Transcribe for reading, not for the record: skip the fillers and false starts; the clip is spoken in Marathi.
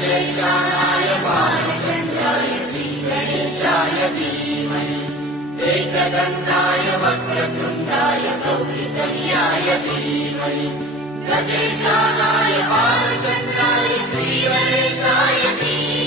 गजेशानाय बालचन्द्राय श्रीगणेशाय धीमहि एकदन्ताय वक्रतुण्डाय गौरीतनयाय धीमहि गजेशानाय बालचन्द्राय श्रीगणेशाय धीमहि